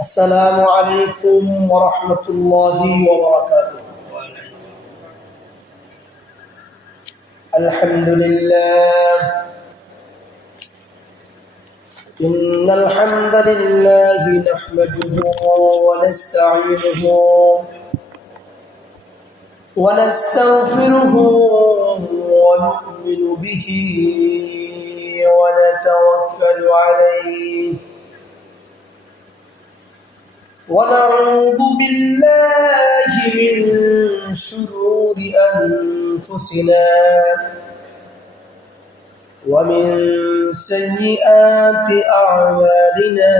السلام عليكم ورحمة الله وبركاته. الحمد لله. إن الحمد لله نحمده ونستعينه ونستغفره ونؤمن به ونتوكل عليه ونعوذ بالله من شرور أنفسنا ومن سيئات أعمالنا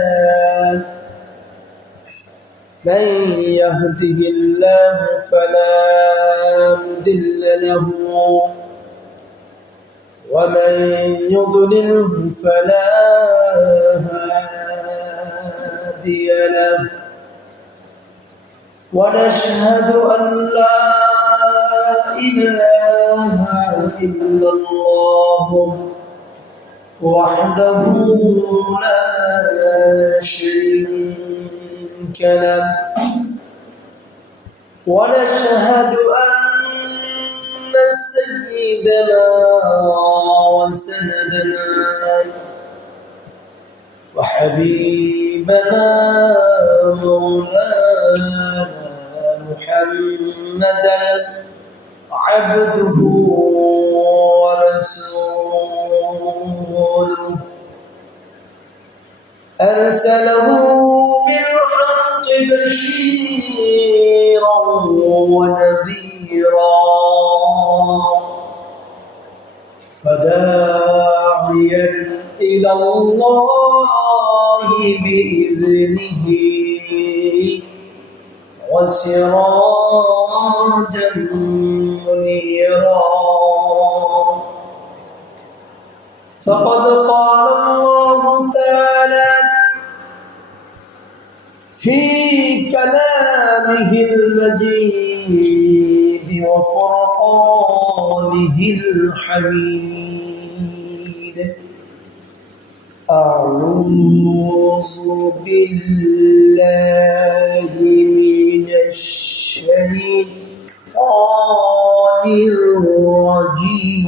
من يهده الله فلا مضل له ومن يضلله فلا هادي له ونشهد أن لا إله إلا الله وحده لا شريك له ونشهد أن سيدنا وسندنا وحبيبنا مولانا محمدا عبده ورسوله أرسله بالحق بشيرا ونذيرا فداعيا إلى الله بإذنه وسراجا منيرا فقد قال الله تعالى في كلامه المجيد وفرقانه الحميد أعوذ بالله من الشيطان الرجيم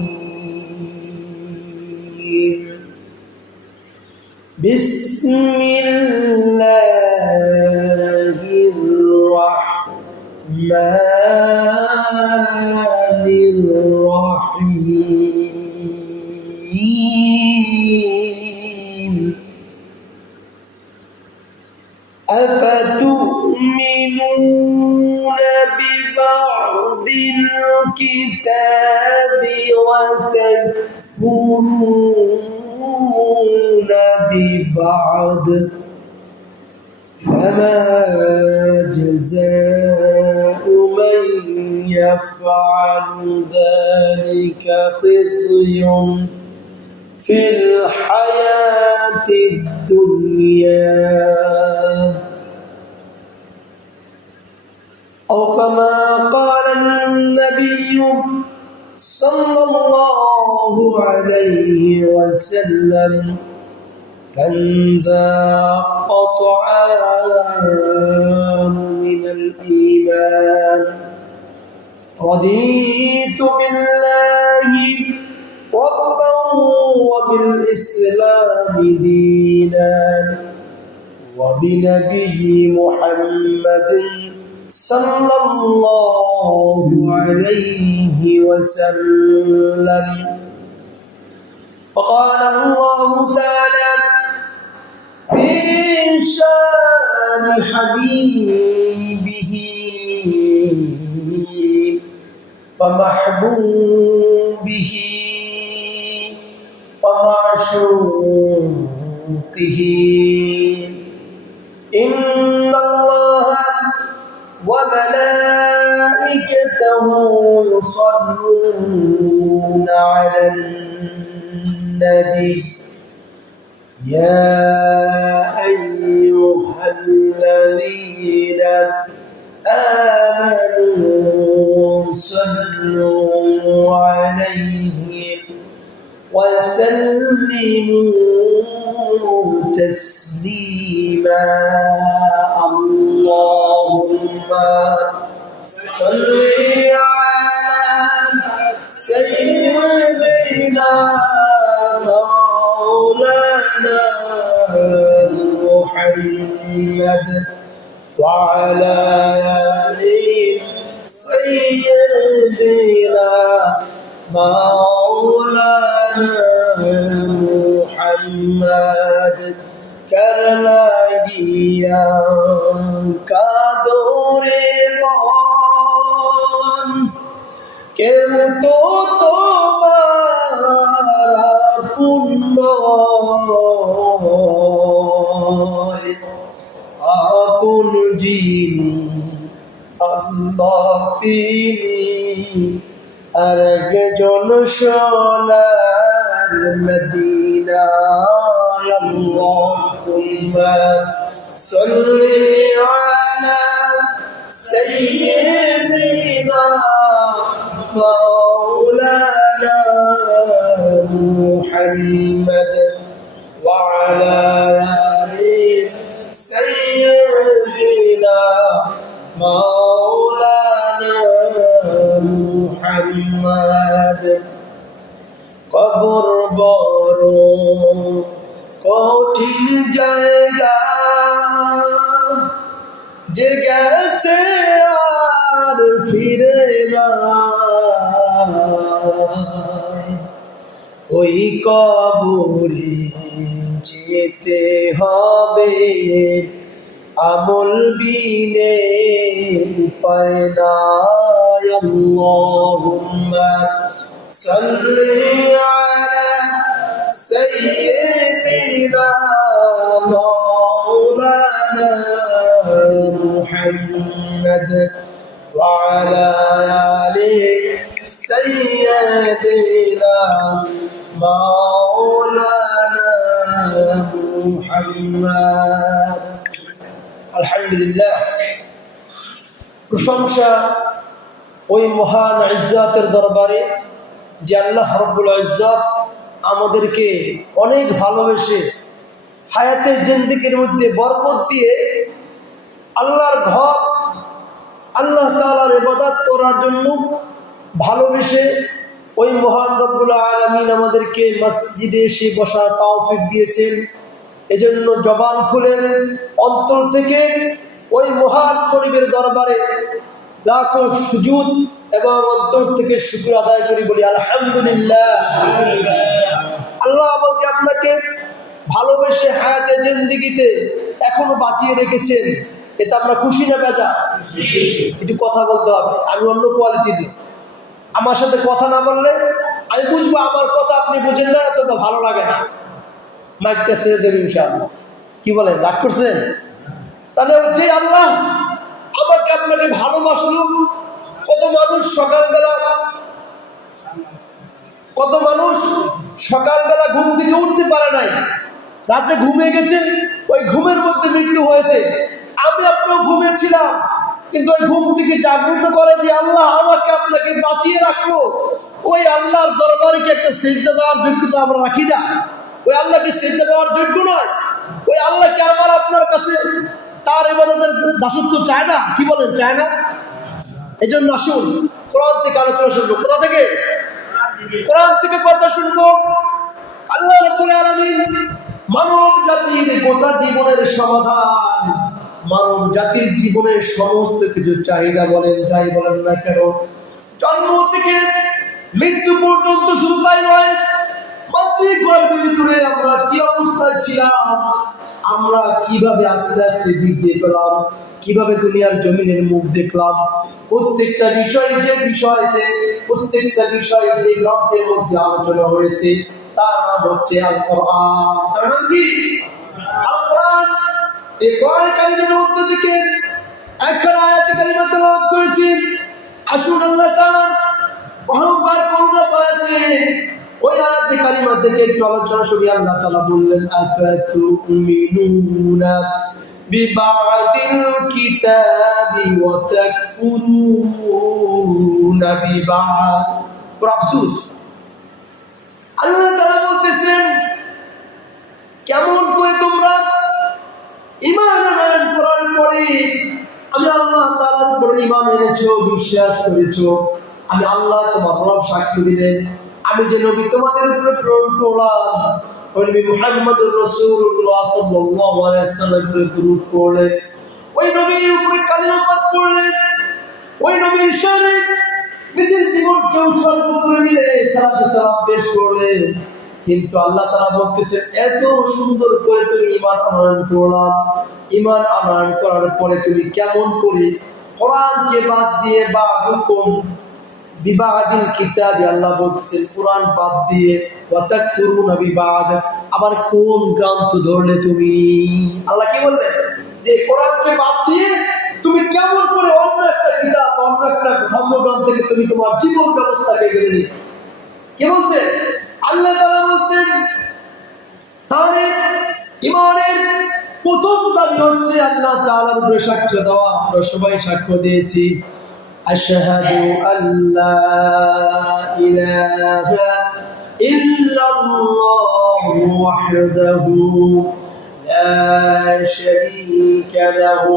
بسم الله الرحمن الرحيم أفتؤمنون ببعض الكتاب وتكفرون ببعض فما جزاء من يفعل ذلك خزي في الحياة الدنيا أو كما قال النبي صلى الله عليه وسلم من ذاق طعام من الإيمان رضيت بالله ربا وبالإسلام دينا وبنبي محمد صلى الله عليه وسلم وقال الله تعالى في شان حبيبه ومحبوبه ومعشوقه إن الله وملائكته يصلون على النبي يا أيها الذين آمنوا صلوا عليه وسلموا تسليما محمد وعلى آل سيدنا مولانا محمد کرنا گیا কাদরে মন কিন্তু তোমার পুণ্য আপন যিনি আল্লাহ তিনি আর একজন সোনার মদিনা আল্লাহুম্মা সাল্লি আলা সাইয়্যিদিনা মাওলানা মুহাম্মদ ওয়া আলা আলি সাইয়্যিদিনা মাওলানা মুহাম্মদ কবর বড় কঠিন জায়গা যে গেছে আর ফিরে না ওই কবরে যেতে হবে আমল বিনে উপায় নাই আল্লাহুম্মা সাল্লি আলা সাইয়্যিদিনা মাওলানা মুহাম্মদ ওয়া আলা আলি সাইয়্যিদিনা মাওলানা মুহাম্মদ আলহামদুলিল্লাহ প্রশংসা ওই মহান ইজ্জতের দরবারে যে আল্লাহ রাব্বুল ইজ্জত আমাদেরকে অনেক ভালোবেসে হায়াতের জিন্দেগির মধ্যে বরকত দিয়ে আল্লাহর ঘর আল্লাহ তাআলার ইবাদত করার জন্য ভালোবেসে ওই মহান রব্বুল আলামিন আমাদেরকে মসজিদে এসে বসার তৌফিক দিয়েছেন। এজন্য জবান খুলে অন্তর থেকে ওই মহান পরিবের দরবারে লাখো সুজুদ এবং অন্তর থেকে শুকর আদায় করি, বলি আলহামদুলিল্লাহ। আল্লাহ আমাকে আপনাকে ভালোবেসে হায়াতে জিন্দেগিতে এখনো বাঁচিয়ে রেখেছেন, এতে আমরা খুশি না বেজা? একটু কথা বলতে হবে। আমি অন্য কোয়ালিটি দিই, আমার সাথে কথা না বললে আমি বুঝবো আমার কথা আপনি বুঝেন না, তো ভালো লাগে না। মাইকটা ছেড়ে দেবে ইনশাআল্লাহ। কি বলেন, রাগ করছেন? তাহলে যে আল্লাহ আমাকে আপনাকে ভালোবাসলো, কত মানুষ সকালবেলা ঘুম থেকে উঠতে পারে নাই, রাতে ঘুমিয়ে গেছে, ওই ঘুমের মধ্যে মৃত্যু হয়েছে। আমি আপনিও ঘুমিয়েছিলাম, কিন্তু ওই ঘুম থেকে জাগ্রত করে যে আল্লাহ আমাকে আপনাকে বাঁচিয়ে রাখলো, ওই আল্লাহর দরবারে কি একটা সিজদা দেওয়ার যোগ্যতা আমরা রাখি না? ওই আল্লাহ কি সিজদা দেওয়ার যোগ্য নয়? ওই আল্লাহ কি আমার আপনার কাছে তার ইবাদতের দাসত্ব চায় না? কি বলেন, চায় না? এই জন্য আসুন কোরআন থেকে আলোচনা শুনবো। কোথা থেকে? কোরআন থেকে কথা শুনবো। আল্লাহ রাব্বুল আলামিন মানব জাতির গোটা জীবনের সমাধান, মানব জাতির জীবনের সমস্ত কিছু চাহিদা বলেন, যাই বলেন না কেন, জন্ম থেকে মৃত্যু পর্যন্ত শুধু তাই নয়, মাতৃগর্ভের ভিতরে আমরা কি অবস্থায় ছিলাম, আমরা কিভাবে আস্তে আস্তে বৃদ্ধি পেলাম, কিভাবে দুনিয়ার জমিনের মুখ দেখলাম, প্রত্যেকটা বিষয় যে গ্রন্থের মধ্যে আলোচনা হয়েছে তার নাম হচ্ছে আল কোরআন। তার নাম কি? আল কোরআন। এই কোরআন কারীমের মধ্যে থেকে একটা আয়াত কারীমা তেলাওয়াত করেছি। আসুন আল্লাহ তাআলা মহান করুণা করেছে, ওই আয়াত কারীমা থেকে একটু আলোচনা শুনি। আল্লাহ তাআলা বললেন, আফাতুমিনুনা বিবাদিল কিতাবি ওয়া তাকফুরুনা বিবাদ। আফসোস, আল্লাহ তাআলা বলতেছেন, কেমন করে তোমরা ঈমান আনয়ন করার পরে আমি আল্লাহ তাআলার উপর ঈমান এনেছো, বিশ্বাস করেছো, আমি আল্লাহ তোমার রব সাক্ষ্য দিলেন, আমি যে নবী তোমাদের উপরে প্রেরণ করলাম ওই নবী মুহাম্মদুর রাসূলুল্লাহ সাল্লাল্লাহু আলাইহি ওয়াসাল্লাম দরুদ পড়লেন, ওই নবীর উপরে কালিমা পাঠ করলেন, ওই নবীর শানে নিজের জীবনকে উৎসর্গ করে দিলে সালাতু সালাম পেশ করলেন। কিন্তু আল্লাহ তাআলা বলতেছেন, এত সুন্দর করে তুমি ঈমান আনয়ন করলা, ঈমান আনয়ন করার পরে তুমি কেমন করে কোরআনকে বাদ দিয়ে বা'দুকুম বিবাদিল কিতাবি, আল্লাহ বলতেছেন কোরআন বাদ দিয়ে ওয়া তাকফুরুনা বিবাদ, আবার কোন গ্রন্থ ধরলে তুমি? আল্লাহ কি বললেন যে কোরআনকে বাদ দিয়ে তুমি কেমন করে অন্য একটা কিতাব, অন্য একটা ধর্মগ্রন্থ থেকে তুমি তোমার জীবন ব্যবস্থাকে গড়ে নিলে? কি বলছে আল্লাহ তাআলা? বলছেন তাহলে ঈমানের প্রথম দাবি হচ্ছে আল্লাহ তাআলার উপরে সাক্ষ্য দেওয়া। আমরা সবাই সাক্ষ্য দিয়েছি, আশহাদু আল্লা ইলাহা ইল্লাল্লাহু ওয়াহদাহু লা শারীকা লাহু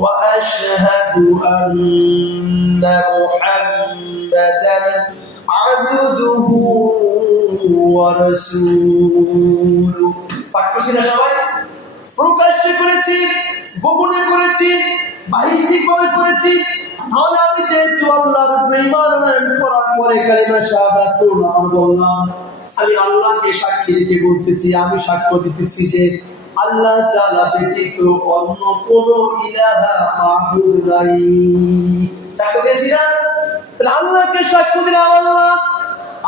ওয়া আশহাদু আন্না মুহাম্মাদান আবদুহু ওয়া রাসূলুহু। পাঠ করছি না সবাই? প্রকাশ্যে করেছি, গোপনে করেছি, বাহ্যিকভাবে করেছি। তাহলে আমি যেহেতু আল্লাহর উপরে ঈমান আনয়ন করার পরে কালিমা শাহাদাত পড়লাম, বললাম আমি আল্লাহকে সাক্ষী রেখে বলতেছি, আমি সাক্ষ্য দিতেছি যে আল্লাহ তাআলা ব্যতীত অন্য কোনো ইলাহা মাবুদ নাই। সাক্ষ্য দিয়েছি না? তাহলে আল্লাহকে সাক্ষ্য দিলাম, আল্লাহ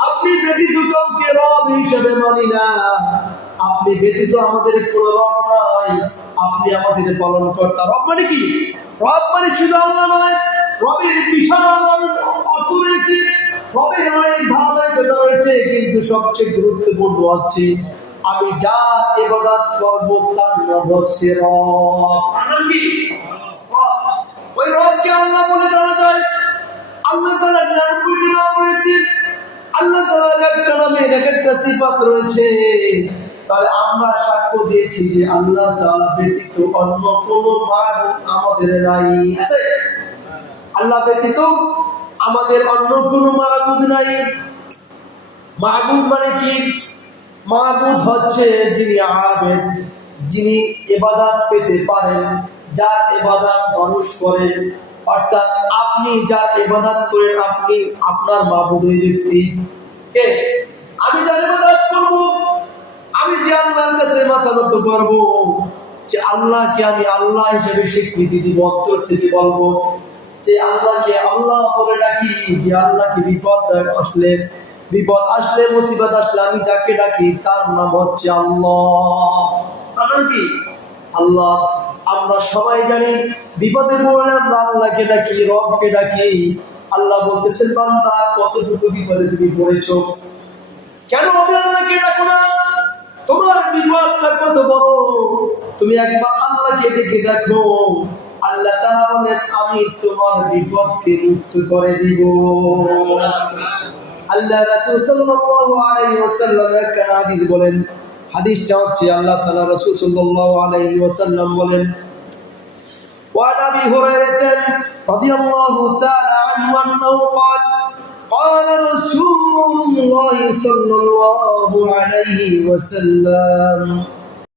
আপনি ব্যতীত কাউকে রব হিসেবে মানি না, আপনি ব্যতীত আমাদের কোনো রব নাই, আপনি আমাদের পালন কর্তা। রব মানে কি? রব মানে শুধু আল্লাহ নয়, রবের বিশাল অর্থ রয়েছে, রবের অনেক ধারাবাহিকতা রয়েছে, কিন্তু সবচেয়ে গুরুত্বপূর্ণ হচ্ছে আমি যার ইবাদত করব তার নাম হচ্ছে রব। নাম কি? ওই রবকে আল্লাহ বলে জানা যায়। আল্লাহ তাআলা 99টি নাম রয়েছে, আল্লাহ তাআলার একটা নামের একটা সিফাত রয়েছে। তাহলে আমরা সাক্ষ্য দিয়েছি যে আল্লাহ তাআলা ব্যতীত অন্য কোনো মাবুদ আমাদের নাই। আছে? আল্লাহ ব্যতীত আমাদের অন্য কোনো মাবুদ নাই। মাবুদ মানে কি? মাবুদ হচ্ছে যিনি আবেদ, যিনি ইবাদত পেতে পারেন, যার ইবাদত মানুষ করে। অর্থাৎ আপনি যার ইবাদত করেন, আপনি আপনার মাবুদ ওই ব্যক্তি কে? আমি যার ইবাদত করব, আমি যে আল্লাহর কাছে মাথা নত করব, যে আল্লাহকে আমি আল্লাহ হিসেবে স্বীকৃতি দিব, অন্তর থেকে বলবো যে আল্লাহকে আল্লাহ বলে ডাকি, যে আল্লাহকে বিপদ আসলে মুসিবত আসলে আমি যাকে ডাকি তার নাম হচ্ছে আল্লাহ। কারণ কি? আল্লাহ। আমরা সবাই জানি বিপদে পড়লে আমরা আল্লাহকে ডাকি, রবকে ডাকি। আল্লাহ বলতেছেন, বান্দা কতটুকু বিপদে তুমি পড়েছো, কেন আমি আল্লাহকে ডাকো না? তোমার বিপদটা কত বড়, তুমি একবার আল্লাহকে ডেকে দেখো। আল্লাহ তাআলা বলেন, আমি তোমার বিপদকে মুক্ত করে দিব। আল্লাহ রাসূল সাল্লাল্লাহু আলাইহি ওয়াসাল্লাম একটা হাদিস বলেন, হাদিসটা হচ্ছে আল্লাহ তাআলা রাসূল সাল্লাল্লাহু আলাইহি ওয়াসাল্লাম বলেন, ওয়া আবি হুরায়রা রাদিয়াল্লাহু তাআলা আনহু আন্নাহু قال قال رسول الله صلى الله عليه وسلم